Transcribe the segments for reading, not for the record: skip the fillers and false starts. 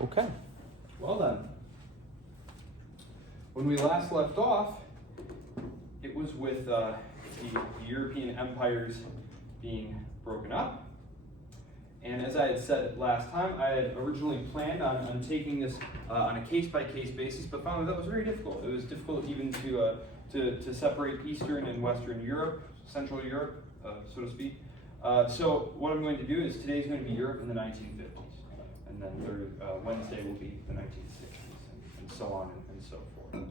Okay, well then, when we last left off, it was with the European empires being broken up. And as I had said last time, I had originally planned on taking this on a case-by-case basis, but found that was very difficult. It was difficult even to separate Eastern and Western Europe, Central Europe, so to speak. So what I'm going to do is today's going to be Europe in the 1950s, and then Wednesday will be the 1960s, and so on and so forth.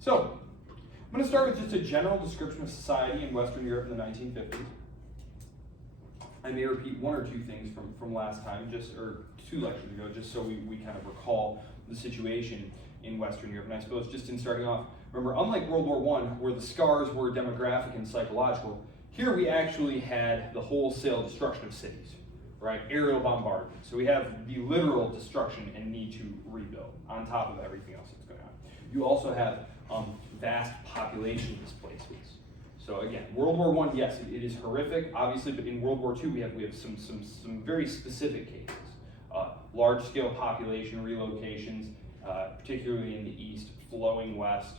So I'm going to start with just a general description of society in Western Europe in the 1950s. I may repeat one or two things from last time, or 2 lectures ago, just so we kind of recall the situation in Western Europe. And I suppose just in starting off, remember, unlike World War I, where the scars were demographic and psychological, here we actually had the wholesale destruction of cities, right? Aerial bombardment. So we have the literal destruction and need to rebuild on top of everything else that's going on. You also have vast population displacements. So again, World War I, yes, it is horrific, obviously, but in World War II we have some very specific cases. Large-scale population relocations, particularly in the east, flowing west,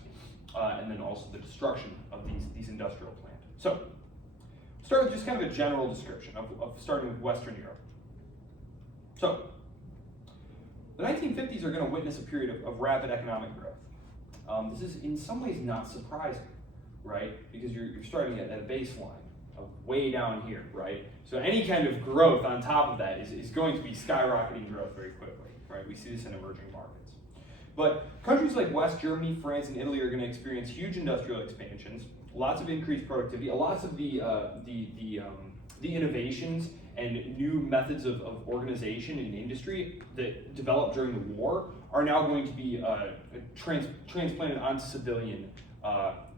and then also the destruction of these industrial plants. So, start with just kind of a general description of starting with Western Europe. So, the 1950s are going to witness a period of rapid economic growth. This is in some ways not surprising, right? Because you're starting at a baseline of way down here, right? So any kind of growth on top of that is going to be skyrocketing growth very quickly, right? We see this in emerging markets. But countries like West Germany, France, and Italy are going to experience huge industrial expansions, lots of increased productivity, lots of the innovations and new methods of organization in industry that developed during the war are now going to be transplanted onto civilian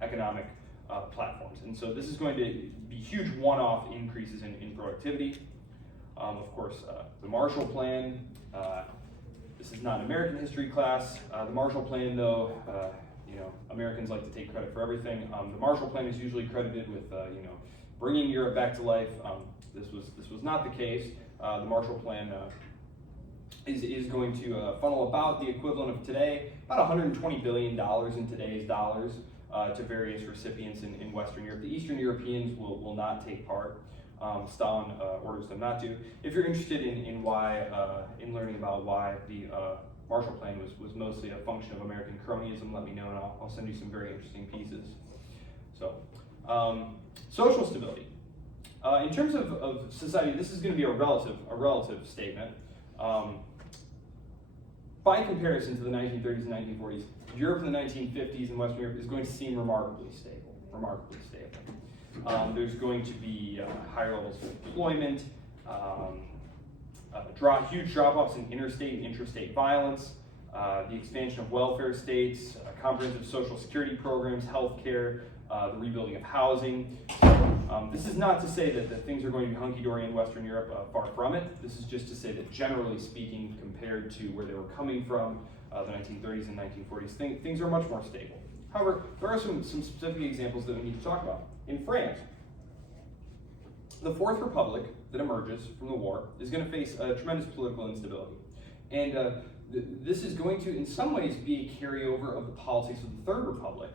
economic platforms. And so this is going to be huge one-off increases in productivity. Of course, the Marshall Plan, this is not an American history class. The Marshall Plan, though, Americans like to take credit for everything. The Marshall Plan is usually credited with, bringing Europe back to life. This was not the case. The Marshall Plan is going to funnel about the equivalent of today, about $120 billion in today's dollars to various recipients in Western Europe. The Eastern Europeans will not take part. Stalin orders them not to. If you're interested in learning about why the Marshall Plan was mostly a function of American cronyism, let me know and I'll send you some very interesting pieces. So, social stability. In terms of society, this is going to be a relative statement. By comparison to the 1930s and 1940s, Europe in the 1950s and Western Europe is going to seem remarkably stable. There's going to be higher levels of employment, huge drop-offs in interstate and intrastate violence, the expansion of welfare states, comprehensive social security programs, healthcare, the rebuilding of housing. This is not to say that things are going to be hunky-dory in Western Europe, far from it. This is just to say that generally speaking, compared to where they were coming from, the 1930s and 1940s, things are much more stable. However, there are some specific examples that we need to talk about. In France, the Fourth Republic that emerges from the war is going to face tremendous political instability. And this is going to, in some ways, be a carryover of the politics of the Third Republic,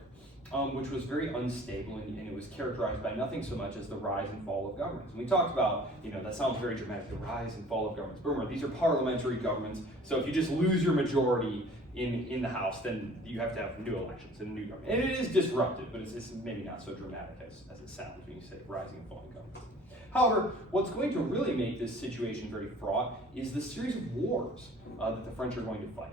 which was very unstable, and it was characterized by nothing so much as the rise and fall of governments. And we talked about, that sounds very dramatic, the rise and fall of governments. But remember, these are parliamentary governments, so if you just lose your majority in the House, then you have to have new elections and a new government. And it is disruptive, but it's maybe not so dramatic as it sounds when you say rising and falling governments. However, what's going to really make this situation very fraught is the series of wars that the French are going to fight.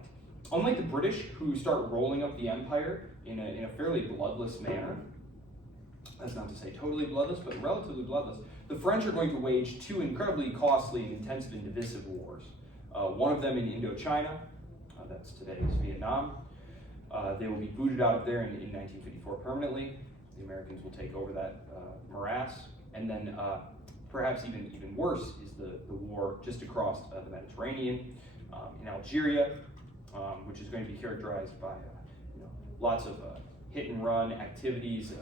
Unlike the British, who start rolling up the empire in a fairly bloodless manner, that's not to say totally bloodless, but relatively bloodless, the French are going to wage 2 incredibly costly and intensive and divisive wars. One of them in Indochina, that's today's Vietnam. They will be booted out of there in 1954 permanently. The Americans will take over that morass. And then perhaps even worse is the war just across the Mediterranean in Algeria, which is going to be characterized by lots of hit and run activities,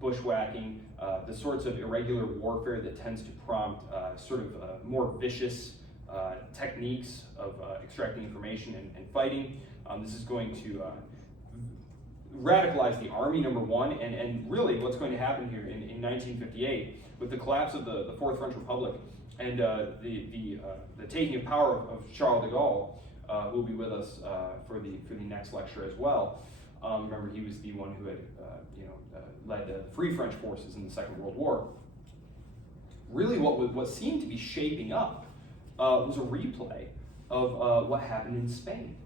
bushwhacking, the sorts of irregular warfare that tends to prompt more vicious techniques of extracting information and fighting. This is going to radicalize the army, number one, and really what's going to happen here in 1958 with the collapse of the Fourth French Republic and the taking of power of Charles de Gaulle, who will be with us for the next lecture as well. Remember, he was the one who had led the Free French forces in the Second World War. Really, what seemed to be shaping up was a replay of what happened in Spain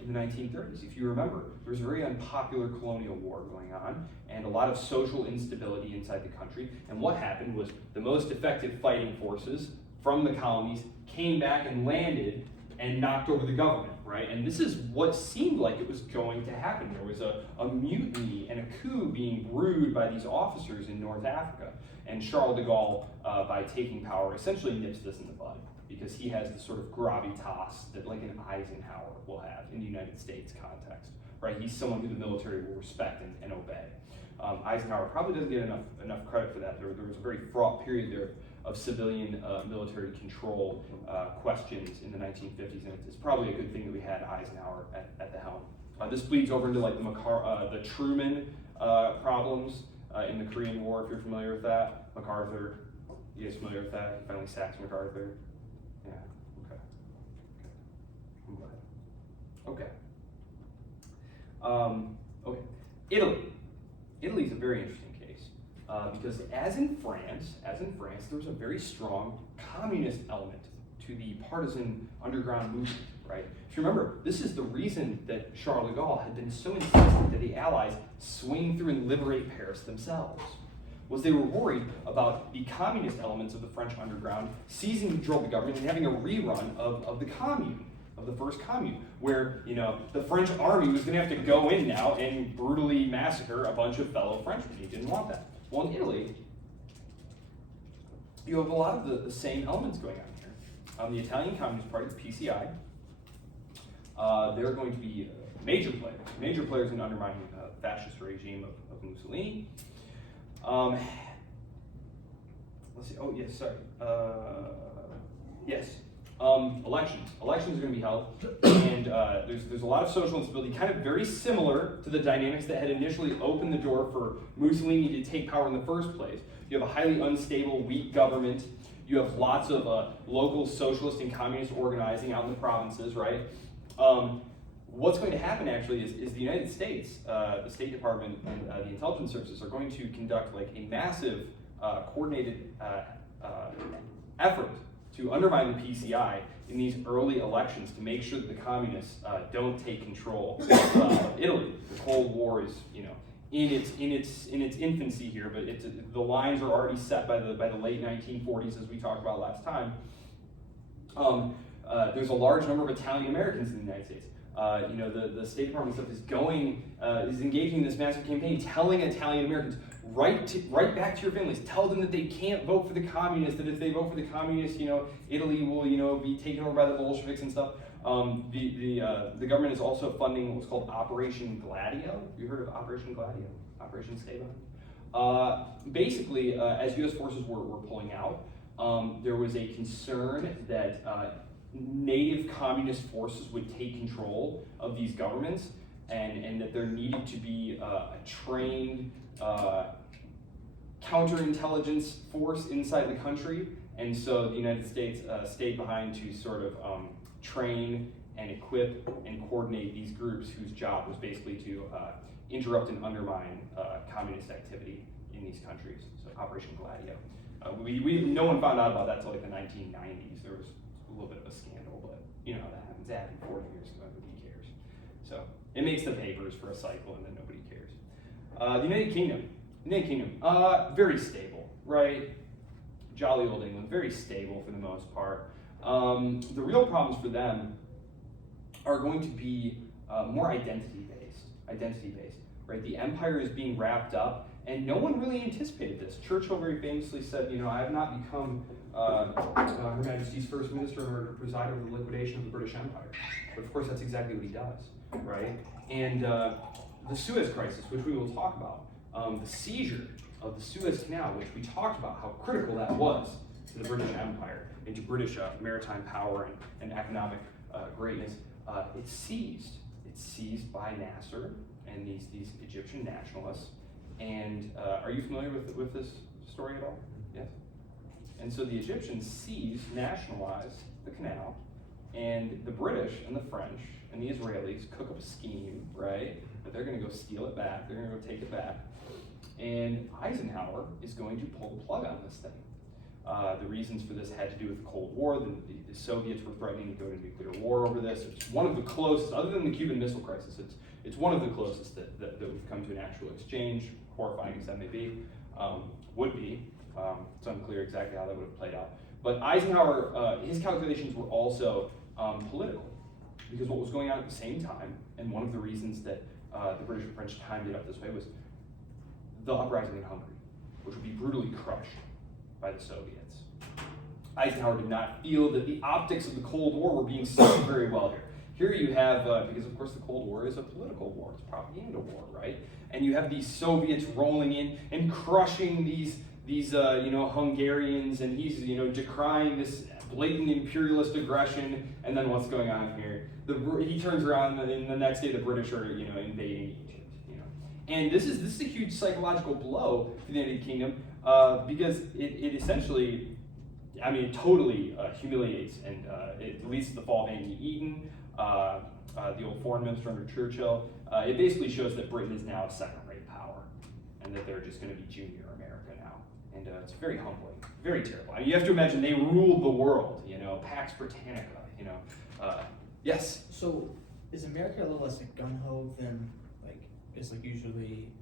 in the 1930s. If you remember, there was a very unpopular colonial war going on and a lot of social instability inside the country. And what happened was the most effective fighting forces from the colonies came back and landed and knocked over the government, right? And this is what seemed like it was going to happen. There was a mutiny and a coup being brewed by these officers in North Africa. And Charles de Gaulle, by taking power, essentially nips this in the bud, because he has the sort of gravitas that like an Eisenhower will have in the United States context, right? He's someone who the military will respect and obey. Eisenhower probably doesn't get enough credit for that. There was a very fraught period there of civilian military control questions in the 1950s, and it's probably a good thing that we had Eisenhower at the helm. This bleeds over into like the Truman problems in the Korean War, if you're familiar with that. MacArthur, you guys familiar with that? He finally sacks MacArthur. Yeah, okay. I'm glad. Okay. Italy. Italy's a very interesting case because as in France, there was a very strong communist element to the partisan underground movement, right? If you remember, this is the reason that Charles de Gaulle had been so insistent that the Allies swing through and liberate Paris themselves, was they were worried about the communist elements of the French underground seizing control of the government and having a rerun of the commune, of the first commune, where the French army was going to have to go in now and brutally massacre a bunch of fellow Frenchmen. He didn't want that. Well, in Italy, you have a lot of the same elements going on here. The Italian Communist Party, PCI, they're going to be major players in undermining the fascist regime of Mussolini. Let's see. Oh, yes. Sorry. Yes. Elections. Elections are going to be held, and there's a lot of social instability, kind of very similar to the dynamics that had initially opened the door for Mussolini to take power in the first place. You have a highly unstable, weak government. You have lots of local socialist and communist organizing out in the provinces, right? What's going to happen actually is the United States, the State Department and the intelligence services are going to conduct like a massive coordinated effort to undermine the PCI in these early elections to make sure that the communists don't take control of Italy. The Cold War is, in its infancy here, but the lines are already set by the late 1940s, as we talked about last time. There's a large number of Italian Americans in the United States. The State Department stuff is engaging in this massive campaign, telling Italian Americans, write back to your families, tell them that they can't vote for the communists, that if they vote for the communists, Italy will, be taken over by the Bolsheviks and stuff. The government is also funding what's called Operation Gladio. You heard of Operation Gladio? Operation Stay-By? Basically, as U.S. forces were pulling out, there was a concern that native communist forces would take control of these governments, and that there needed to be a trained counterintelligence force inside the country. And so the United States stayed behind to sort of train and equip and coordinate these groups whose job was basically to interrupt and undermine communist activity in these countries. So Operation Gladio. No one found out about that until like the 1990s. There was a little bit of a scandal, but that happens. It happened 40 years ago. Nobody cares. So it makes the papers for a cycle, and then nobody cares. The United Kingdom, very stable, right? Jolly old England, very stable for the most part. The real problems for them are going to be more identity-based, right? The empire is being wrapped up, and no one really anticipated this. Churchill very famously said, I have not become Her Majesty's First Minister in order to preside over the liquidation of the British Empire. But of course, that's exactly what he does, right? And the Suez Crisis, which we will talk about, the seizure of the Suez Canal, which we talked about how critical that was to the British Empire. into British maritime power and economic greatness, it's seized. It's seized by Nasser and these Egyptian nationalists. And are you familiar with this story at all? Yes? And so the Egyptians seized, nationalized the canal, and the British and the French and the Israelis cook up a scheme, right, that they're going to go steal it back, they're going to go take it back, and Eisenhower is going to pull the plug on this thing. The reasons for this had to do with the Cold War. The Soviets were threatening to go to nuclear war over this. It's one of the closest, other than the Cuban Missile Crisis, it's one of the closest that we've come to an actual exchange, horrifying as that may be, would be. It's unclear exactly how that would have played out. But Eisenhower, his calculations were also political, because what was going on at the same time, and one of the reasons that the British and French timed it up this way, was the uprising in Hungary, which would be brutally crushed by the Soviets. Eisenhower did not feel that the optics of the Cold War were being served very well here. Here you have, because of course the Cold War is a political war, it's a propaganda war, right? And you have these Soviets rolling in and crushing these Hungarians, and he's decrying this blatant imperialist aggression. And then what's going on here? He turns around, and the next day the British are invading Egypt. And this is a huge psychological blow to the United Kingdom because it essentially, it totally humiliates, and it leads to the fall of Anthony Eden, the old foreign minister under Churchill. It basically shows that Britain is now a second-rate power, and that they're just going to be junior America now. And it's very humbling, very terrible. You have to imagine they ruled the world, Pax Britannica, yes? So is America a little less gung-ho than is usually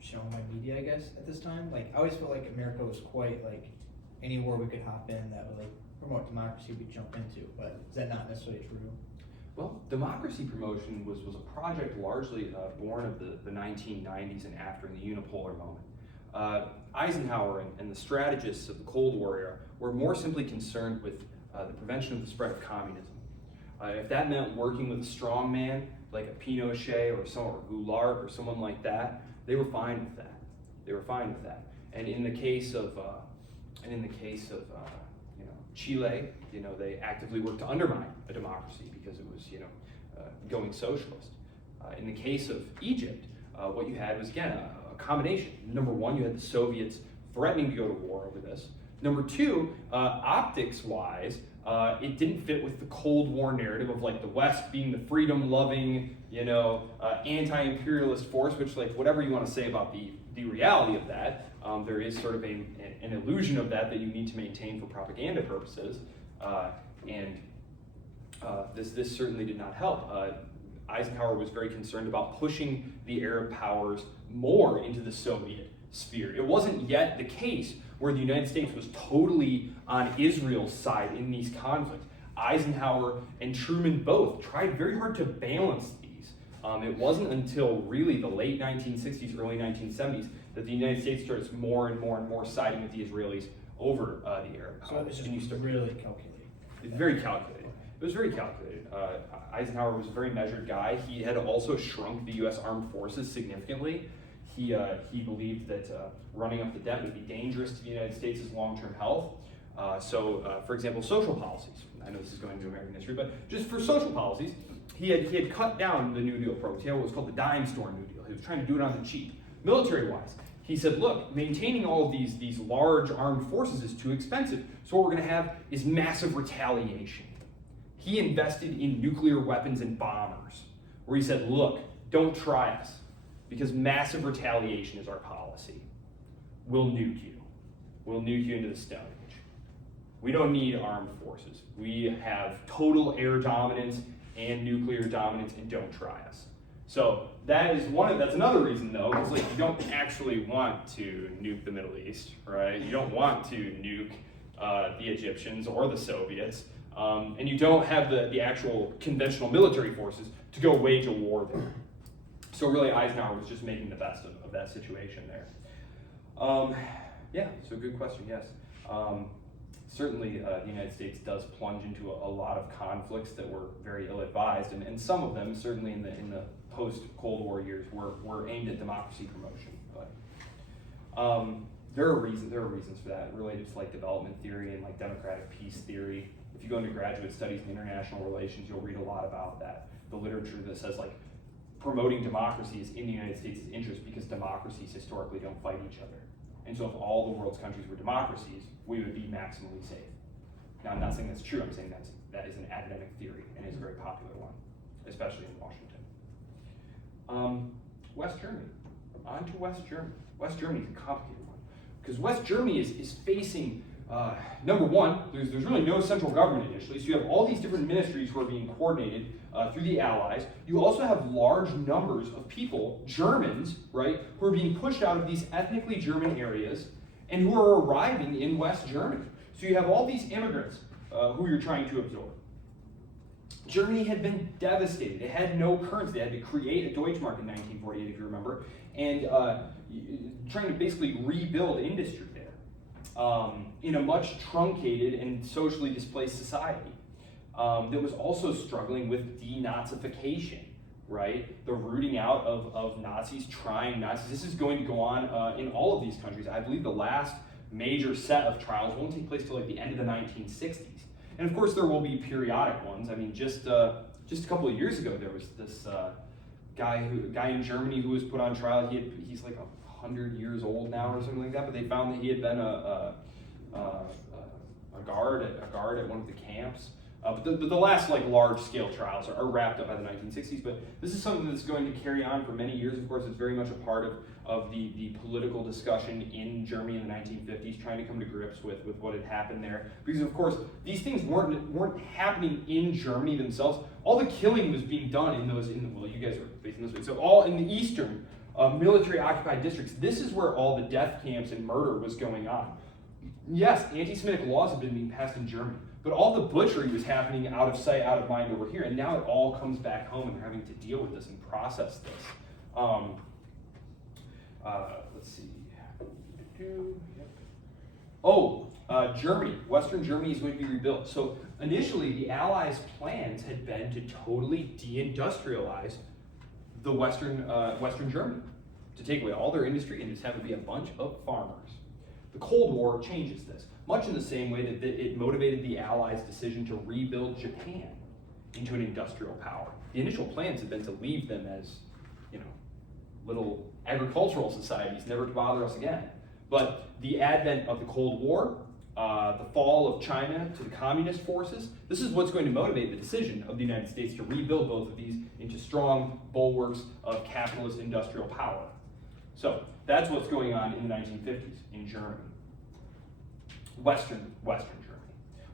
shown by media, I guess, at this time? I always felt like America was quite any war we could hop in that would promote democracy we'd jump into, but is that not necessarily true? Well, democracy promotion was a project largely born of the 1990s and after, in the unipolar moment. Eisenhower and the strategists of the Cold War era were more simply concerned with the prevention of the spread of communism. If that meant working with a strong man like a Pinochet or Goulart or someone like that, they were fine with that. They were fine with that. And in the case of Chile, they actively worked to undermine a democracy because it was going socialist. In the case of Egypt, what you had was again a combination. Number one, you had the Soviets threatening to go to war over this. Number two, optics-wise, it didn't fit with the Cold War narrative of the West being the freedom-loving, anti-imperialist force, which whatever you want to say about the reality of that, there is sort of an illusion of that you need to maintain for propaganda purposes, and this certainly did not help. Eisenhower was very concerned about pushing the Arab powers more into the Soviet sphere. It wasn't yet the case where the United States was totally on Israel's side in these conflicts. Eisenhower and Truman both tried very hard to balance these. It wasn't until really the late 1960s, early 1970s that the United States starts more and more siding with the Israelis over the Arab powers. So it was just really calculated. Very calculated. It was very calculated. Eisenhower was a very measured guy. He had also shrunk the U.S. armed forces significantly. He believed that running up the debt would be dangerous to the United States' long-term health. For example, social policies. I know this is going to American history, but just for social policies, he had cut down the New Deal programs. He had what was called the dime store New Deal. He was trying to do it on the cheap. Military-wise, he said, look, maintaining all of these large armed forces is too expensive. So what we're going to have is massive retaliation. He invested in nuclear weapons and bombers, where he said, look, don't try us, because massive retaliation is our policy. We'll nuke you. We'll nuke you into the Stone Age. We don't need armed forces. We have total air dominance and nuclear dominance, and don't try us. So that's another reason, though, because you don't actually want to nuke the Middle East, right? You don't want to nuke the Egyptians or the Soviets, and you don't have the actual conventional military forces to go wage a war there. So really, Eisenhower was just making the best of that situation there. So good question, yes. Certainly, the United States does plunge into a lot of conflicts that were very ill-advised, and some of them, certainly in the post-Cold War years, were aimed at democracy promotion. But There are reasons for that related to like development theory and like democratic peace theory. If you go into graduate studies in international relations, you'll read a lot about that. The literature that says like promoting democracy is in the United States' interest because democracies historically don't fight each other. And so if all the world's countries were democracies, we would be maximally safe. Now, I'm not saying that's true. I'm saying that is an academic theory and is a very popular one, especially in Washington. West Germany. On to West Germany. West Germany is a complicated one because West Germany is facing, number one, there's really no central government initially, so you have all these different ministries who are being coordinated through the Allies. You also have large numbers of people, Germans, right, who are being pushed out of these ethnically German areas and who are arriving in West Germany. So you have all these immigrants who you're trying to absorb. Germany had been devastated. It had no currency. They had to create a Deutschmark in 1948, if you remember, and trying to basically rebuild industry there in a much truncated and socially displaced society that was also struggling with denazification, right? The rooting out of Nazis, trying Nazis. This is going to go on in all of these countries. I believe the last major set of trials won't take place till like the end of the 1960s. And of course, there will be periodic ones. I mean, just a couple of years ago, there was this guy in Germany who was put on trial. He's like 100 years old now or something like that. But they found that he had been a guard at one of the camps. But the last like large-scale trials are wrapped up by the 1960s. But this is something that's going to carry on for many years. Of course, it's very much a part of the political discussion in Germany in the 1950s, trying to come to grips with what had happened there. Because of course, these things weren't happening in Germany themselves. All the killing was being done well, you guys are facing this way. So all in the eastern military-occupied districts. This is where all the death camps and murder was going on. Yes, anti-Semitic laws have been being passed in Germany. But all the butchery was happening out of sight, out of mind over here, and now it all comes back home, and we're having to deal with this and process this. Let's see. Germany. Western Germany is going to be rebuilt. So initially, the Allies' plans had been to totally deindustrialize the Western Germany, to take away all their industry and just have it be a bunch of farmers. The Cold War changes this, much in the same way that it motivated the Allies' decision to rebuild Japan into an industrial power. The initial plans had been to leave them as, little agricultural societies, never to bother us again. But the advent of the Cold War, the fall of China to the communist forces, this is what's going to motivate the decision of the United States to rebuild both of these into strong bulwarks of capitalist industrial power. So that's what's going on in the 1950s in Germany. Western Germany.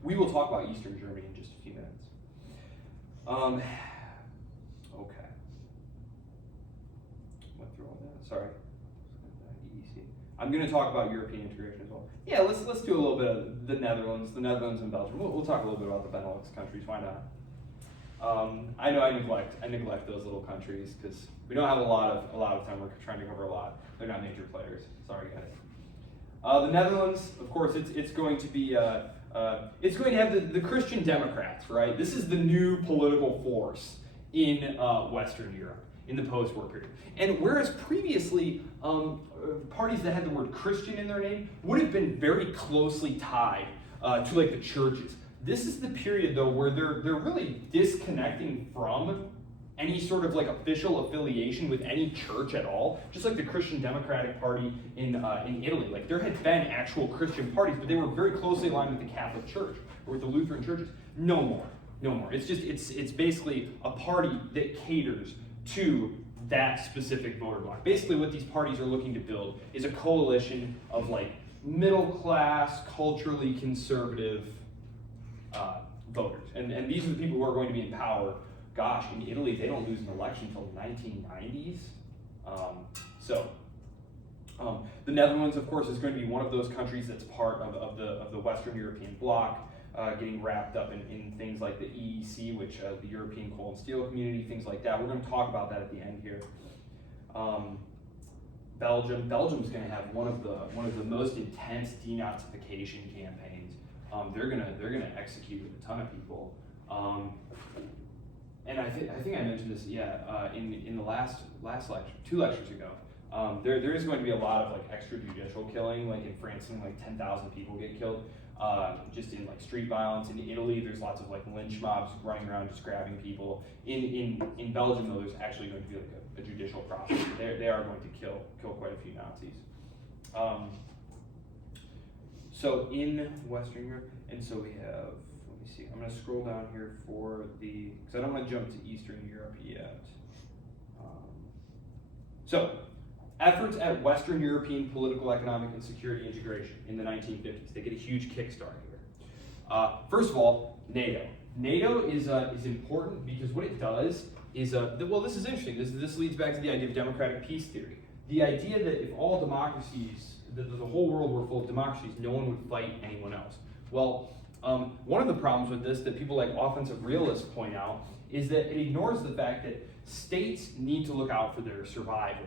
We will talk about Eastern Germany in just a few minutes. Okay. Went through all that. Sorry. I'm going to talk about European integration as well. Yeah, let's do a little bit of the Netherlands and Belgium. We'll talk a little bit about the Benelux countries. Why not? I know I neglect those little countries because we don't have a lot of time. We're trying to cover a lot. They're not major players. Sorry, guys. The Netherlands, of course, it's going to be it's going to have the Christian Democrats, right? This is the new political force in Western Europe in the post-war period. And whereas previously parties that had the word Christian in their name would have been very closely tied to like the churches. This is the period though where they're really disconnecting from any sort of like official affiliation with any church at all, just like the Christian Democratic Party in Italy. Like there had been actual Christian parties, but they were very closely aligned with the Catholic Church or with the Lutheran churches. No more. It's basically a party that caters to that specific voter bloc. Basically what these parties are looking to build is a coalition of like middle class, culturally conservative voters. And these are the people who are going to be in power. Gosh, in Italy, they don't lose an election until the 1990s. The Netherlands, of course, is going to be one of those countries that's part of the Western European bloc, getting wrapped up in things like the EEC, which the European Coal and Steel Community, things like that. We're going to talk about that at the end here. Belgium's going to have one of the most intense denazification campaigns. They're gonna execute a ton of people. And I think I mentioned this, in the last lecture, 2 lectures ago. There is going to be a lot of like extrajudicial killing, like in France, something like 10,000 people get killed just in like street violence. In Italy, there's lots of like lynch mobs running around just grabbing people. In Belgium, though, there's actually going to be like a judicial process. They are going to kill quite a few Nazis. So in Western Europe, and so we have, let me see, I'm going to scroll down here for the, because I don't want to jump to Eastern Europe yet. So, efforts at Western European political, economic, and security integration in the 1950s. They get a huge kickstart here. First of all, NATO. NATO is important because what it does is, well, this is interesting. This leads back to the idea of democratic peace theory. The idea that if all democracies, the whole world were full of democracies, no one would fight anyone else. Well, one of the problems with this that people like offensive realists point out is that it ignores the fact that states need to look out for their survival,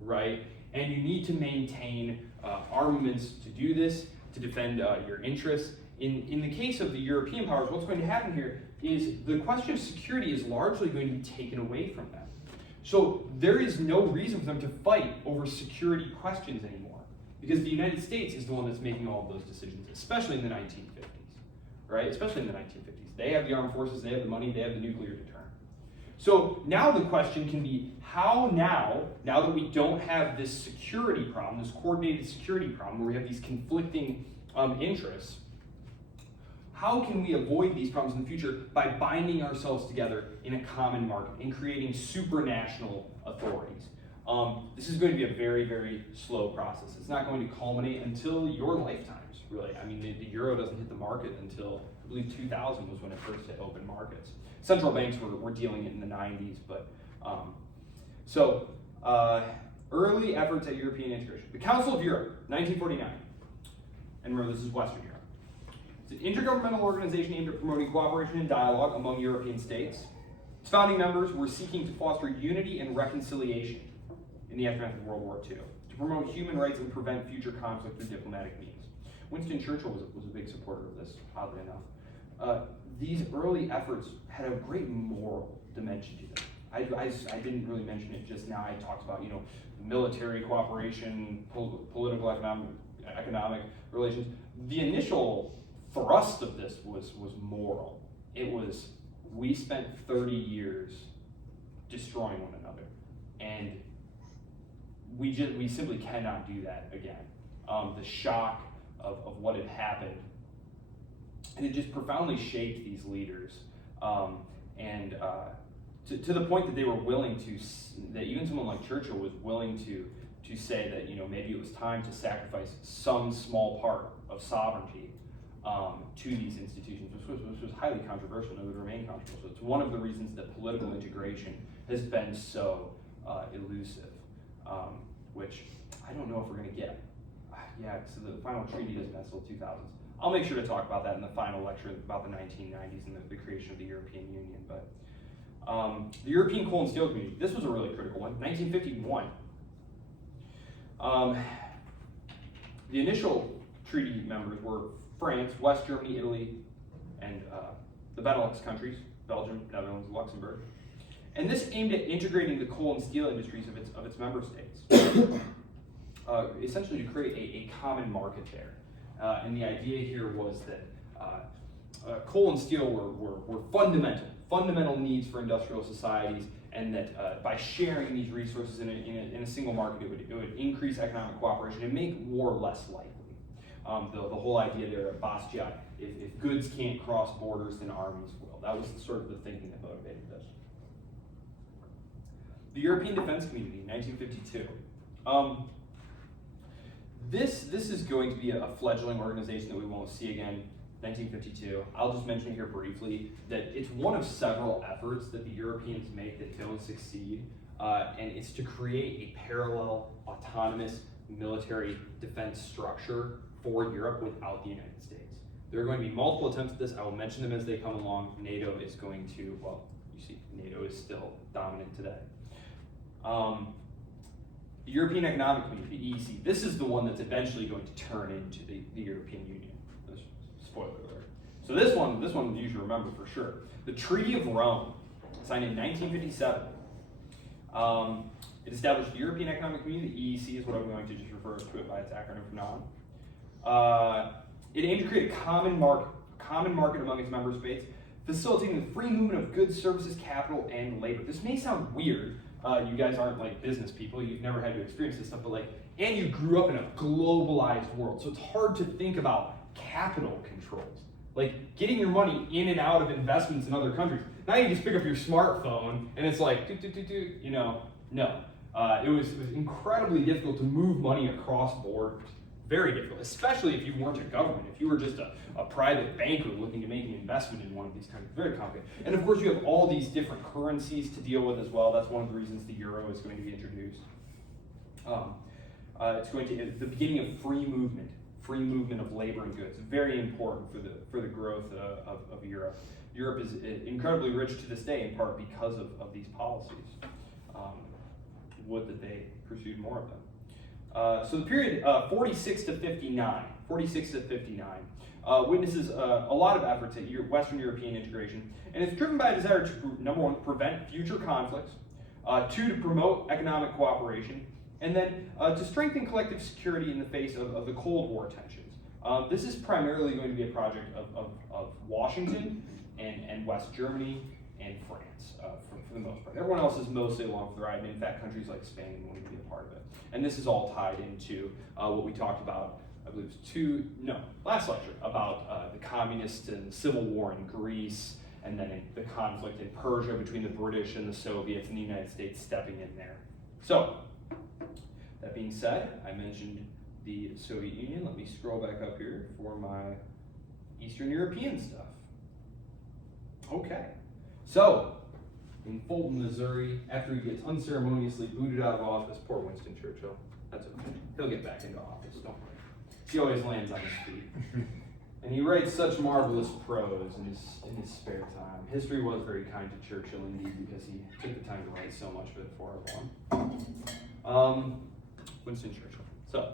right? And you need to maintain armaments to do this, to defend your interests. In the case of the European powers, what's going to happen here is the question of security is largely going to be taken away from them. So there is no reason for them to fight over security questions anymore, because the United States is the one that's making all of those decisions, especially in the 1950s, right? Especially in the 1950s. They have the armed forces, they have the money, they have the nuclear deterrent. So now the question can be, how now that we don't have this security problem, this coordinated security problem, where we have these conflicting interests, how can we avoid these problems in the future by binding ourselves together in a common market and creating supranational authorities? This is going to be a very, very slow process. It's not going to culminate until your lifetimes, really. I mean, the euro doesn't hit the market until, I believe, 2000 was when it first hit open markets. Central banks were dealing it in the 90s, but early efforts at European integration. The Council of Europe, 1949. And remember, this is Western Europe. It's an intergovernmental organization aimed at promoting cooperation and dialogue among European states. Its founding members were seeking to foster unity and reconciliation in the aftermath of World War II, to promote human rights and prevent future conflict through diplomatic means. Winston Churchill was a big supporter of this, oddly enough. These early efforts had a great moral dimension to them. I didn't really mention it just now. I talked about, military cooperation, political, economic relations. The initial thrust of this was moral. It was, we spent 30 years destroying one another, and we simply cannot do that again. The shock of what had happened, and it just profoundly shaped these leaders, to the point that they were willing to, that even someone like Churchill was willing to say that maybe it was time to sacrifice some small part of sovereignty to these institutions, which was highly controversial and would remain controversial. It's one of the reasons that political integration has been so elusive, which I don't know if we're going to get. Yeah, so the final treaty doesn't pass until 2000s. I'll make sure to talk about that in the final lecture about the 1990s and the creation of the European Union. But the European Coal and Steel Community, this was a really critical one, 1951. The initial treaty members were France, West Germany, Italy, and the Benelux countries, Belgium, Netherlands, Luxembourg. And this aimed at integrating the coal and steel industries of its member states, essentially to create a common market there. And the idea here was that coal and steel were fundamental needs for industrial societies, and that by sharing these resources in a single market, it would increase economic cooperation and make war less likely. The whole idea there at Bastia, if goods can't cross borders, then armies will. That was sort of the thinking that motivated this. The European Defense Community, 1952. This is going to be a fledgling organization that we won't see again. 1952. I'll just mention here briefly that it's one of several efforts that the Europeans make that don't succeed, and it's to create a parallel, autonomous military defense structure for Europe without the United States. There are going to be multiple attempts at this. I will mention them as they come along. NATO is going to, well, you see, NATO is still dominant today. The European Economic Community, the EEC, this is the one that's eventually going to turn into the European Union. Spoiler alert. So this one you should remember for sure. The Treaty of Rome, signed in 1957. It established the European Economic Community, the EEC is what I'm going to just refer to it by its acronym from now on. It aimed to create a common market among its member states, facilitating the free movement of goods, services, capital, and labor. This may sound weird. You guys aren't like business people, you've never had to experience this stuff, but and you grew up in a globalized world, so it's hard to think about capital controls. Like getting your money in and out of investments in other countries. Now you just pick up your smartphone and it's like, no. It was incredibly difficult to move money across borders. Very difficult, especially if you weren't a government. If you were just a private banker looking to make an investment in one of these countries, very complicated. And of course you have all these different currencies to deal with as well. That's one of the reasons the euro is going to be introduced. It's going to the beginning of free movement of labor and goods. Very important for the growth of Europe. Europe is incredibly rich to this day, in part because of these policies. Would that they pursued more of them. So the period 46 to 59 witnesses a lot of efforts at Western European integration, and it's driven by a desire to, number one, prevent future conflicts, two, to promote economic cooperation, and then to strengthen collective security in the face of the Cold War tensions. This is primarily going to be a project of Washington and West Germany and France, for the most part. Everyone else is mostly along for the ride, and in fact, countries like Spain won't even be a part of it. And this is all tied into what we talked about, I believe last lecture, about the communists and the civil war in Greece, and then the conflict in Persia between the British and the Soviets, and the United States stepping in there. So, that being said, I mentioned the Soviet Union. Let me scroll back up here for my Eastern European stuff. Okay, so in Fulton, Missouri, after he gets unceremoniously booted out of office, poor Winston Churchill, that's okay, he'll get back into office, don't worry. He always lands on his feet. And he writes such marvelous prose in his spare time. History was very kind to Churchill indeed, because he took the time to write so much of it for everyone. Winston Churchill. So,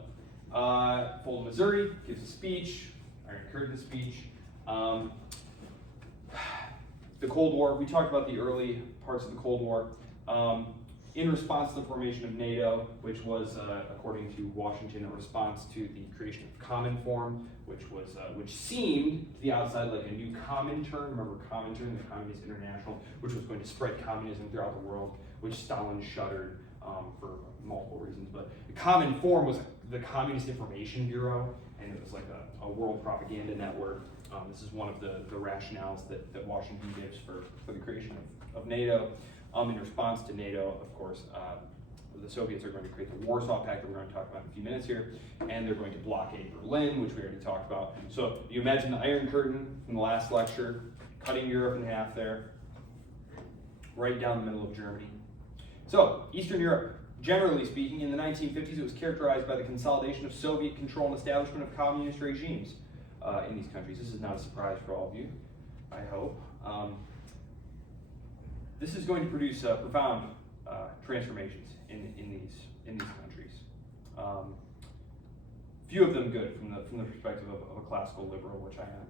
Fulton, Missouri, gives a speech, Iron Curtain speech. The Cold War, we talked about the early parts of the Cold War. In response to the formation of NATO, which was, according to Washington, a response to the creation of Cominform, which seemed to the outside like a new Comintern. Remember Comintern, the Communist International, which was going to spread communism throughout the world, which Stalin shuttered for multiple reasons. But the Cominform was the Communist Information Bureau, and it was like a world propaganda network. This is one of the rationales that Washington gives for the creation of NATO. In response to NATO, of course, the Soviets are going to create the Warsaw Pact that we're going to talk about in a few minutes here, and they're going to blockade Berlin, which we already talked about. So you imagine the Iron Curtain from the last lecture, cutting Europe in half there, right down the middle of Germany. So, Eastern Europe, generally speaking, in the 1950s, it was characterized by the consolidation of Soviet control and establishment of communist regimes in these countries. This is not a surprise for all of you, I hope. This is going to produce profound transformations in these countries. Few of them good from the perspective of a classical liberal, which I am.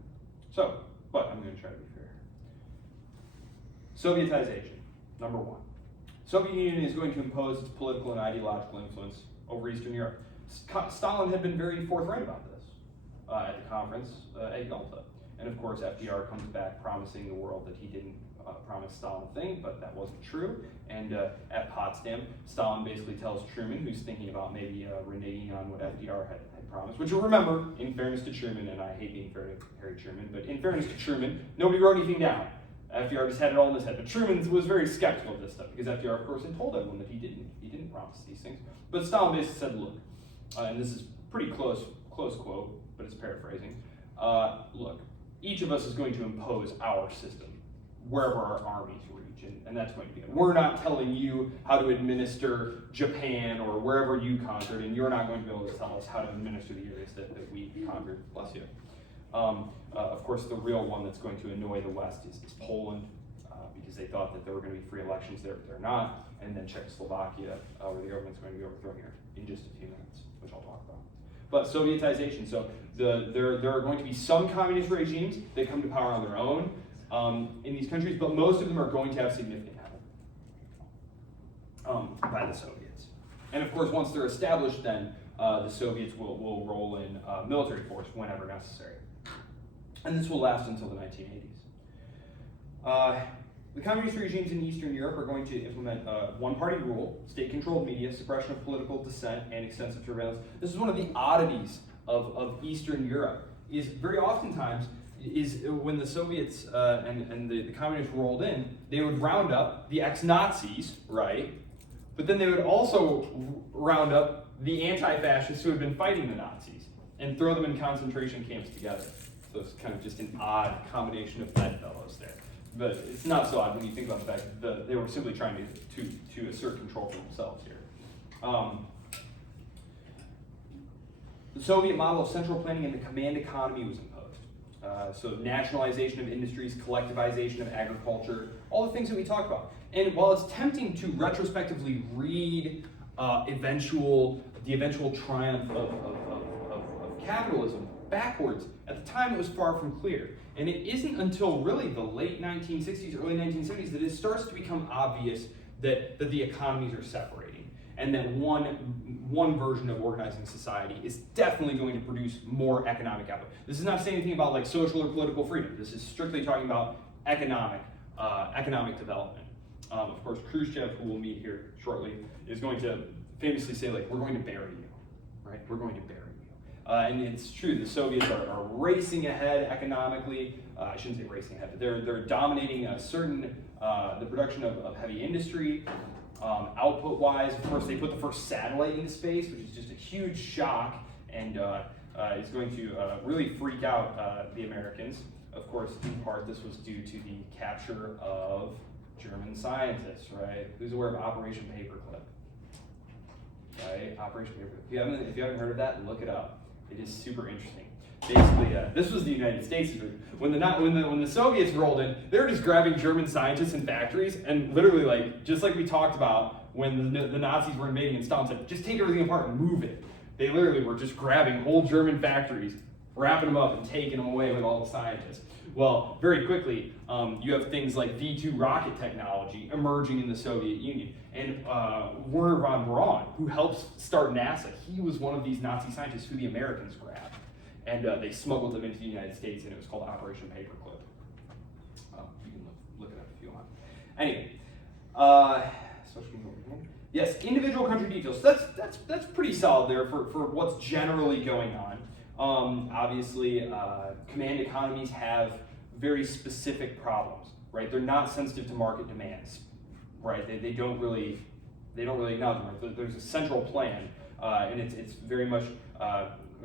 So, but I'm going to try to be fair. Sovietization, number one. Soviet Union is going to impose its political and ideological influence over Eastern Europe. Stalin had been very forthright about this at the conference at Yalta. And of course, FDR comes back promising the world that he didn't promise Stalin a thing, but that wasn't true. And at Potsdam, Stalin basically tells Truman, who's thinking about maybe reneging on what FDR had promised, which you'll remember, in fairness to Truman, and I hate being fair to Harry Truman, but in fairness to Truman, nobody wrote anything down. FDR just had it all in his head. But Truman was very skeptical of this stuff, because FDR, of course, had told everyone that he didn't promise these things. But Stalin basically said, look, and this is pretty close quote, but it's paraphrasing, look, each of us is going to impose our system wherever our armies reach, and that's going to be it. We're not telling you how to administer Japan or wherever you conquered, and you're not going to be able to tell us how to administer the areas that we conquered. Bless you. Of course, the real one that's going to annoy the West is Poland, because they thought that there were going to be free elections there, but they're not, and then Czechoslovakia, where the government's going to be overthrown here in just a few minutes, which I'll talk about. But Sovietization, so there are going to be some communist regimes that come to power on their own in these countries, but most of them are going to have significant help by the Soviets. And of course, once they're established, then the Soviets will roll in military force whenever necessary. And this will last until the 1980s. The communist regimes in Eastern Europe are going to implement one-party rule, state-controlled media, suppression of political dissent, and extensive surveillance. This is one of the oddities of Eastern Europe, is very oftentimes is when the Soviets and the communists rolled in, they would round up the ex-Nazis, right? But then they would also round up the anti-fascists who had been fighting the Nazis and throw them in concentration camps together. So it's kind of just an odd combination of bedfellows there. But it's not so odd when you think about the fact that they were simply trying to assert control for themselves here. The Soviet model of central planning and the command economy was imposed. So nationalization of industries, collectivization of agriculture, all the things that we talked about. And while it's tempting to retrospectively read the eventual triumph of capitalism backwards, at the time it was far from clear. And it isn't until really the late 1960s, early 1970s that it starts to become obvious that the economies are separating, and that one version of organizing society is definitely going to produce more economic output. This is not saying anything about like social or political freedom. This is strictly talking about economic development. Of course, Khrushchev, who we'll meet here shortly, is going to famously say, like, we're going to bury you, right? We're going to bury you. And it's true, the Soviets are racing ahead economically. I shouldn't say racing ahead, but they're dominating the production of heavy industry. Output-wise, of course, they put the first satellite into space, which is just a huge shock, and is going to really freak out the Americans. Of course, in part, this was due to the capture of German scientists, right? Who's aware of Operation Paperclip? Right, Operation Paperclip. If you haven't heard of that, look it up. It is super interesting. Basically, this was the United States. When the Soviets rolled in, they were just grabbing German scientists in factories and literally, like, just like we talked about when the Nazis were invading and Stalin said, just take everything apart and move it. They literally were just grabbing whole German factories, wrapping them up and taking them away with all the scientists. Well, very quickly, you have things like V-2 rocket technology emerging in the Soviet Union. And Werner von Braun, who helped start NASA, he was one of these Nazi scientists who the Americans grabbed. And they smuggled them into the United States, and it was called Operation Paperclip. You can look it up if you want. Anyway, yes, individual country details. That's pretty solid there for what's generally going on. Obviously, command economies have very specific problems, right? They're not sensitive to market demands, right? They don't really acknowledge them. Right? There's a central plan, and it's very much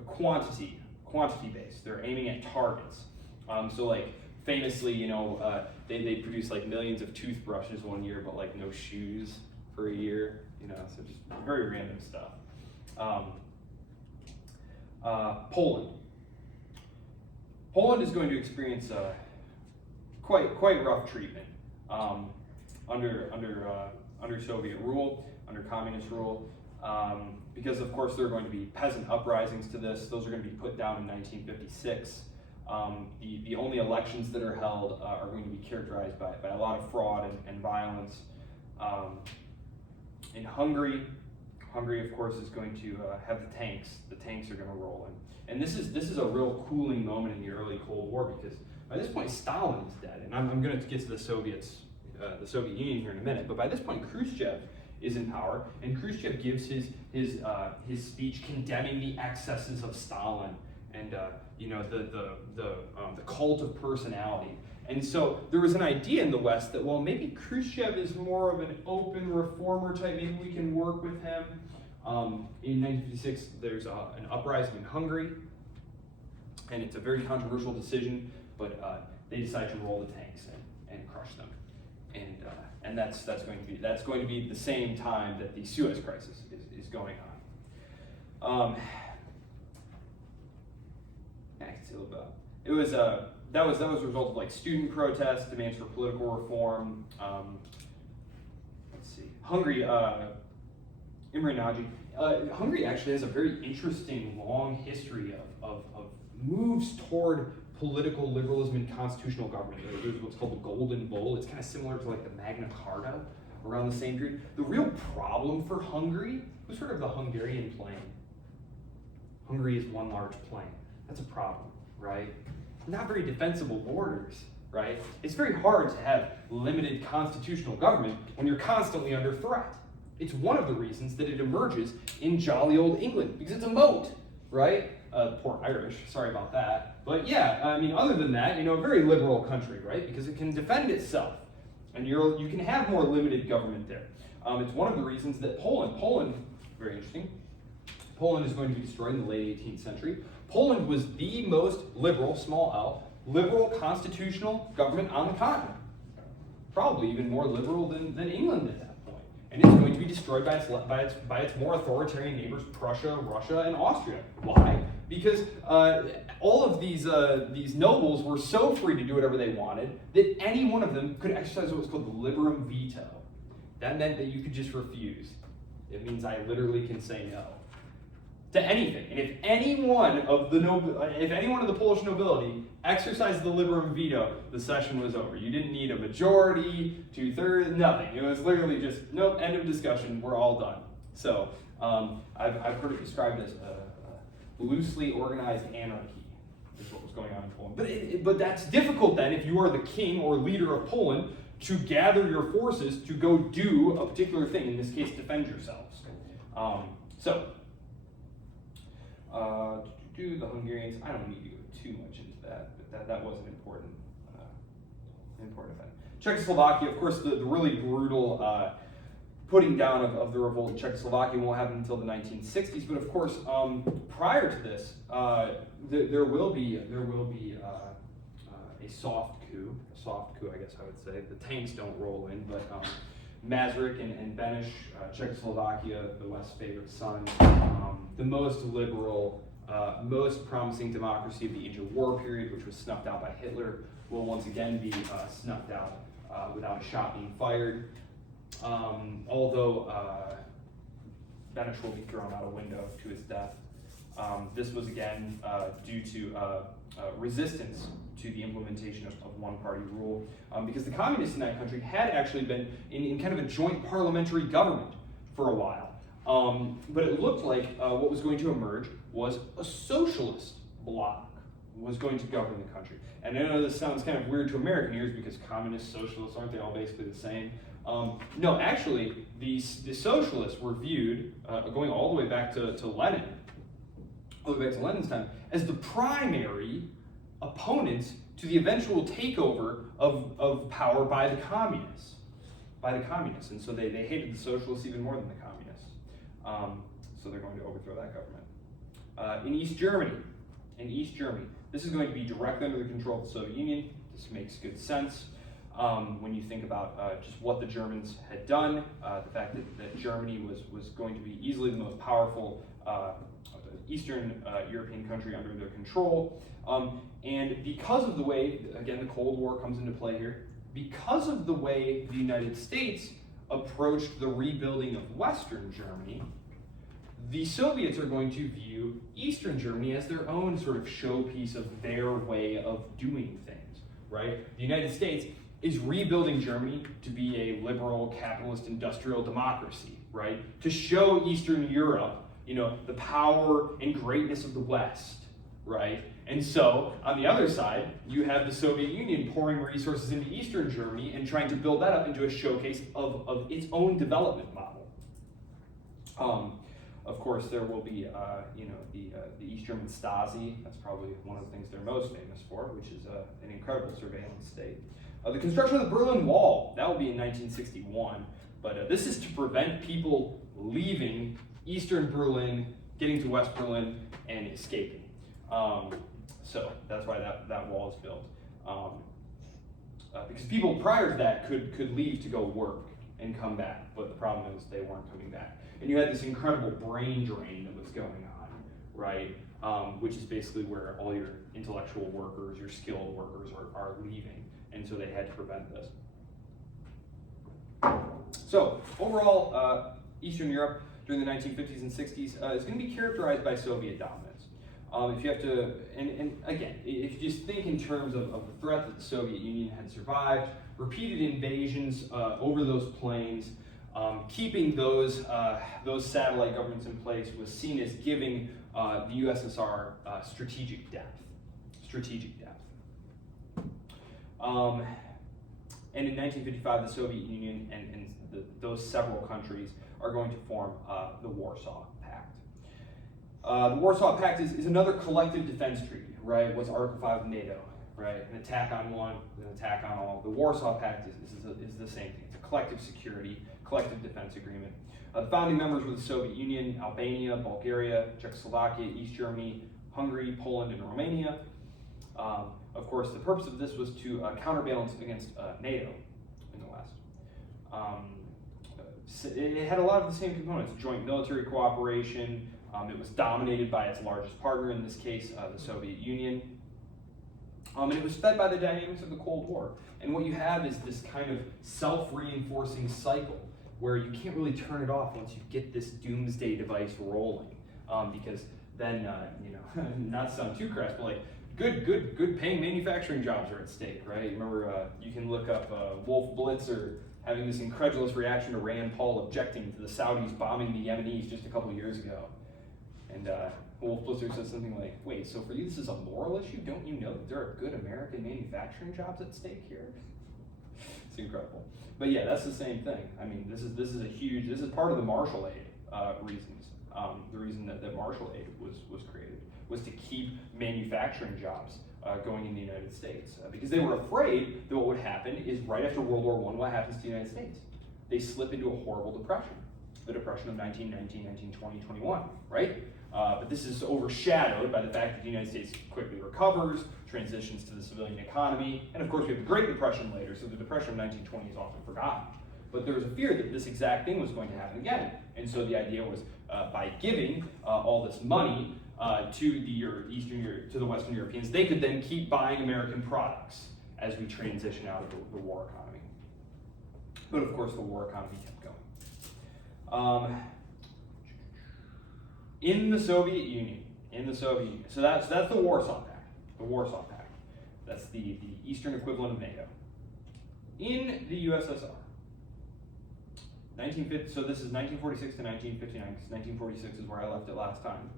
quantity based. They're aiming at targets. So like famously, they produce like millions of toothbrushes one year, but like no shoes for a year. So just very random stuff. Poland is going to experience quite rough treatment under Soviet rule, under communist rule, because of course there are going to be peasant uprisings to this. Those are going to be put down in 1956. The only elections that are held are going to be characterized by a lot of fraud and violence. In Hungary, of course, is going to have the tanks. The tanks are going to roll in. And this is a real cooling moment in the early Cold War, because by this point Stalin is dead, and I'm going to get to the Soviet Union here in a minute. But by this point Khrushchev is in power, and Khrushchev gives his speech condemning the excesses of Stalin and the cult of personality. And so there was an idea in the West that, well, maybe Khrushchev is more of an open reformer type. Maybe we can work with him. In 1956, there's an uprising in Hungary, and it's a very controversial decision, but they decide to roll the tanks and crush them, and that's going to be the same time that the Suez Crisis is going on. I can see a little bit. It was that was a result of like student protests, demands for political reform. Let's see, Hungary. Imre Nagy. Hungary actually has a very interesting long history of moves toward political liberalism and constitutional government. There's what's called the Golden Bull. It's kind of similar to like the Magna Carta, around the same period. The real problem for Hungary, who's heard of the Hungarian plain? Hungary is one large plain. That's a problem, right? Not very defensible borders, right? It's very hard to have limited constitutional government when you're constantly under threat. It's one of the reasons that it emerges in jolly old England, because it's a moat, right? Poor Irish, sorry about that. But yeah, I mean, other than that, a very liberal country, right? Because it can defend itself, and you can have more limited government there. It's one of the reasons that Poland, very interesting, Poland is going to be destroyed in the late 18th century. Poland was the most liberal, small L, liberal constitutional government on the continent. Probably even more liberal than England at that point. And it's going to be destroyed by its more authoritarian neighbors, Prussia, Russia, and Austria. Why? Because all of these nobles were so free to do whatever they wanted that any one of them could exercise what was called the liberum veto. That meant that you could just refuse. It means I literally can say no to anything. And if any one of the Polish nobility exercised the liberum veto, the session was over. You didn't need a majority, 2/3, nothing. It was literally just, nope, end of discussion, we're all done. So I've heard it described as a loosely organized anarchy is what was going on in Poland. But that's difficult then if you are the king or leader of Poland to gather your forces to go do a particular thing, in this case, defend yourselves. The Hungarians, I don't need to go too much into that, but that was an important event. Czechoslovakia, of course, the really brutal putting down of the revolt in Czechoslovakia won't happen until the 1960s, but of course, prior to this, there will be a soft coup, I guess I would say. The tanks don't roll in, but Masaryk and Beneš, Czechoslovakia, the West's favorite son, the most liberal, most promising democracy of the interwar period, which was snuffed out by Hitler, will once again be snuffed out without a shot being fired. Although Beneš will be thrown out a window to his death. This was again due to resistance to the implementation of one-party rule, because the communists in that country had actually been in kind of a joint parliamentary government for a while. But it looked like what was going to emerge was a socialist bloc was going to govern the country. And I know this sounds kind of weird to American ears because communists, socialists, aren't they all basically the same? No, actually, the socialists were viewed, going all the way back to Lenin, all the way back to Lenin's time, as the primary opponents to the eventual takeover of power by the communists. And so they hated the socialists even more than the communists. So they're going to overthrow that government. In East Germany, this is going to be directly under the control of the Soviet Union. This makes good sense when you think about just what the Germans had done, the fact that Germany was going to be easily the most powerful Eastern European country under their control. And because of the way, again, the Cold War comes into play here, because of the way the United States approached the rebuilding of Western Germany, the Soviets are going to view Eastern Germany as their own sort of showpiece of their way of doing things, right? The United States is rebuilding Germany to be a liberal, capitalist, industrial democracy, right? To show Eastern Europe, the power and greatness of the West, right? And so, on the other side, you have the Soviet Union pouring resources into Eastern Germany and trying to build that up into a showcase of its own development model. Of course, there will be, the East German Stasi. That's probably one of the things they're most famous for, which is an incredible surveillance state. The construction of the Berlin Wall, that will be in 1961. But this is to prevent people leaving Eastern Berlin, getting to West Berlin, and escaping. So that's why that wall is built. Because people prior to that could leave to go work and come back, but the problem is they weren't coming back. And you had this incredible brain drain that was going on, right? Which is basically where all your intellectual workers, your skilled workers are leaving. And so they had to prevent this. So overall, Eastern Europe during the 1950s and 60s is going to be characterized by Soviet dominance. If you have to, and again, if you just think in terms of the threat that the Soviet Union had survived, repeated invasions over those plains, keeping those satellite governments in place was seen as giving the USSR strategic depth. And in 1955, the Soviet Union and those several countries are going to form the Warsaw Pact. The Warsaw Pact is another collective defense treaty, right? What's Article 5 of NATO, right? An attack on one, an attack on all. The Warsaw Pact is the same thing. It's a collective security, collective defense agreement. The founding members were the Soviet Union, Albania, Bulgaria, Czechoslovakia, East Germany, Hungary, Poland, and Romania. Of course, the purpose of this was to counterbalance against NATO in the West. It had a lot of the same components: joint military cooperation. It was dominated by its largest partner, in this case, the Soviet Union. And it was fed by the dynamics of the Cold War. And what you have is this kind of self-reinforcing cycle where you can't really turn it off once you get this doomsday device rolling. Because then, not to sound too crass, but like good paying manufacturing jobs are at stake, right? You remember, you can look up Wolf Blitzer having this incredulous reaction to Rand Paul objecting to the Saudis bombing the Yemenis just a couple years ago. And Wolf Blitzer says something like, wait, so for you this is a moral issue? Don't you know that there are good American manufacturing jobs at stake here? It's incredible. But yeah, that's the same thing. I mean, this is part of the Marshall Aid reasons. The reason that Marshall Aid was created was to keep manufacturing jobs going in the United States. Because they were afraid that what would happen is right after World War I, what happens to the United States? They slip into a horrible depression. The depression of 1919, 1920, 21, right? But this is overshadowed by the fact that the United States quickly recovers, transitions to the civilian economy, and of course we have the Great Depression later, so the Depression of 1920 is often forgotten. But there was a fear that this exact thing was going to happen again. And so the idea was by giving all this money to the Western Europeans, they could then keep buying American products as we transition out of the war economy. But of course the war economy kept going. In the Soviet Union, so that's the Warsaw Pact, that's the Eastern equivalent of NATO. In the USSR, so this is 1946 to 1959, because 1946 is where I left it last time.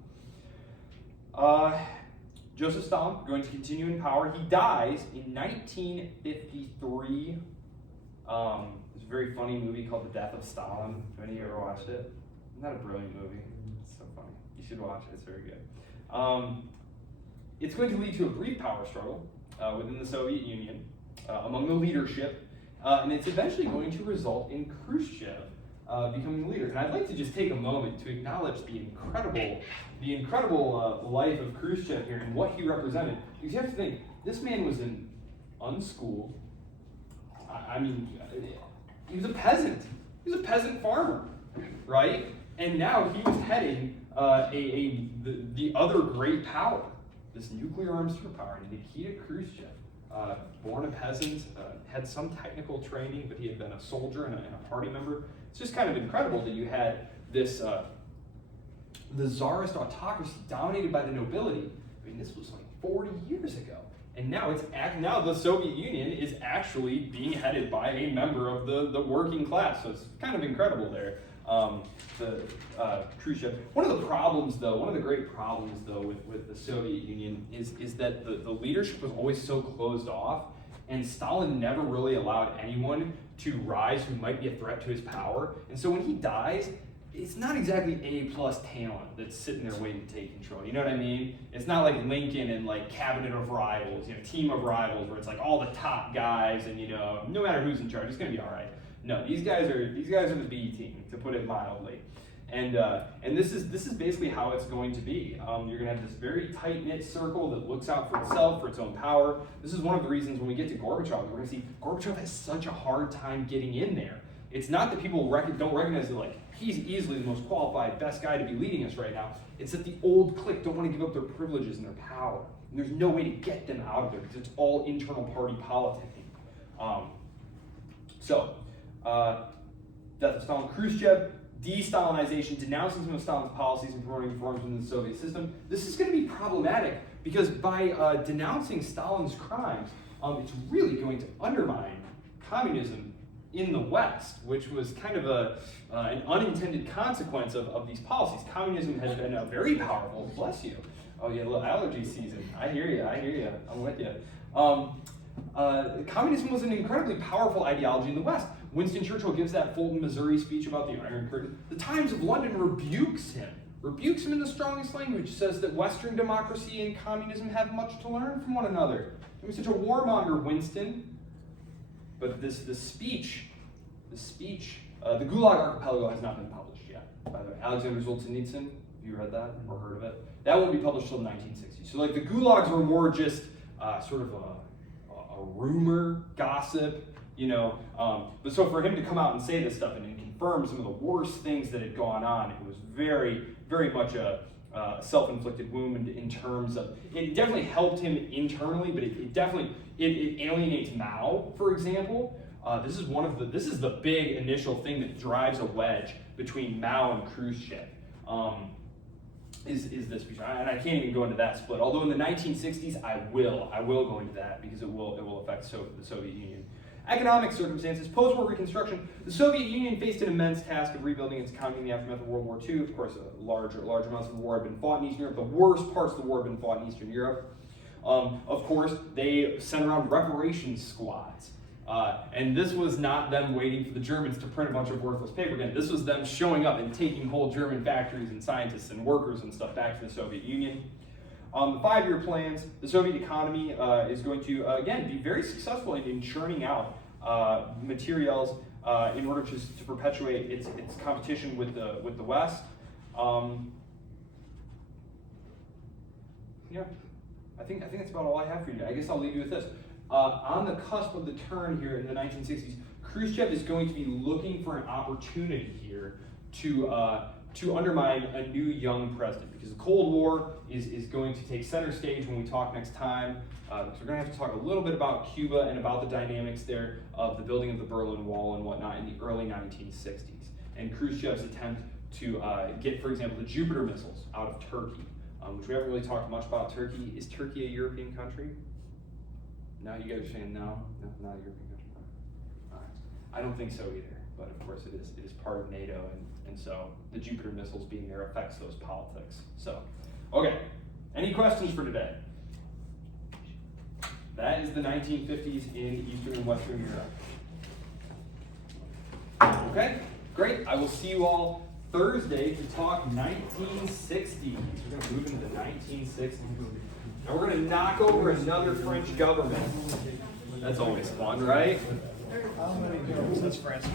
Joseph Stalin going to continue in power. He dies in 1953. There's a very funny movie called The Death of Stalin. Have any of you ever watched it? Isn't that a brilliant movie? It's so funny. You should watch it. It's very good. It's going to lead to a brief power struggle within the Soviet Union among the leadership, and it's eventually going to result in Khrushchev becoming the leader. And I'd like to just take a moment to acknowledge the incredible life of Khrushchev here and what he represented. Because you have to think, this man was an unschooled, he was a peasant. He was a peasant farmer, right? And now he was heading the other great power, this nuclear armed superpower, Nikita Khrushchev. Born a peasant, had some technical training, but he had been a soldier and a party member. It's just kind of incredible that you had this, the Tsarist autocracy dominated by the nobility. I mean, this was like 40 years ago. And now now the Soviet Union is actually being headed by a member of the working class. So it's kind of incredible there. Khrushchev. One of the great problems though with the Soviet Union is that the leadership was always so closed off, and Stalin never really allowed anyone to rise who might be a threat to his power. And so when he dies, it's not exactly A-plus talent that's sitting there waiting to take control. You know what I mean? It's not like Lincoln and like cabinet of rivals, team of rivals, where it's like all the top guys and no matter who's in charge, it's gonna be all right. No, these guys are the B team, to put it mildly, and this is basically how it's going to be. You're gonna have this very tight-knit circle that looks out for itself, for its own power. This is one of the reasons when we get to Gorbachev, we're gonna see Gorbachev has such a hard time getting in there. It's not that people don't recognize that like he's easily the most qualified, best guy to be leading us right now. It's that the old clique don't want to give up their privileges and their power. And there's no way to get them out of there because it's all internal party politicking. Death of Stalin. Khrushchev de-Stalinization, denouncing some of Stalin's policies and promoting reforms within the Soviet system. This is going to be problematic because by denouncing Stalin's crimes, it's really going to undermine communism in the West, which was kind of an unintended consequence of these policies. Communism has been a very powerful, bless you. Oh yeah, little allergy season. I hear you, I'm with you. Communism was an incredibly powerful ideology in the West. Winston Churchill gives that Fulton, Missouri speech about the Iron Curtain. The Times of London rebukes him in the strongest language, says that Western democracy and communism have much to learn from one another. He was such a warmonger, Winston. But the speech, the Gulag Archipelago has not been published yet, by the way. Alexander Solzhenitsyn, have you read that or heard of it? That won't be published till the 1960s. So like the Gulags were more just sort of a rumor, gossip, you know. But so for him to come out and say this stuff and confirm some of the worst things that had gone on, it was very, very much a self-inflicted wound in terms of, it definitely helped him internally, but it definitely alienates Mao, for example. This is the big initial thing that drives a wedge between Mao and Khrushchev. Is this, and I can't even go into that split. Although in the 1960s, I will go into that because it will affect the Soviet Union. Economic circumstances, post-war reconstruction. The Soviet Union faced an immense task of rebuilding its economy in the aftermath of World War II. Of course, large amounts of the war had been fought in Eastern Europe. The worst parts of the war had been fought in Eastern Europe. Of course, they sent around reparations squads. And this was not them waiting for the Germans to print a bunch of worthless paper again. This was them showing up and taking whole German factories and scientists and workers and stuff back to the Soviet Union. The 5-year plans, the Soviet economy is going to, again, be very successful in churning out materials in order to perpetuate its competition with the West. Yeah, I think that's about all I have for you. I guess I'll leave you with this. On the cusp of the turn here in the 1960s, Khrushchev is going to be looking for an opportunity here to undermine a new young president, because the Cold War is going to take center stage when we talk next time. So we're going to have to talk a little bit about Cuba and about the dynamics there of the building of the Berlin Wall and whatnot in the early 1960s. And Khrushchev's attempt to get, for example, the Jupiter missiles out of Turkey, which we haven't really talked much about Turkey. Is Turkey a European country? No, you guys are saying no? No, not a European country. All right. I don't think so either, but of course it is part of NATO, and so the Jupiter missiles being there affects those politics. So, okay, any questions for today? That is the 1950s in Eastern and Western Europe. Okay, great. I will see you all Thursday to talk 1960s. We're going to move into the 1960s. And we're going to knock over another French government. That's always fun, right? Since France.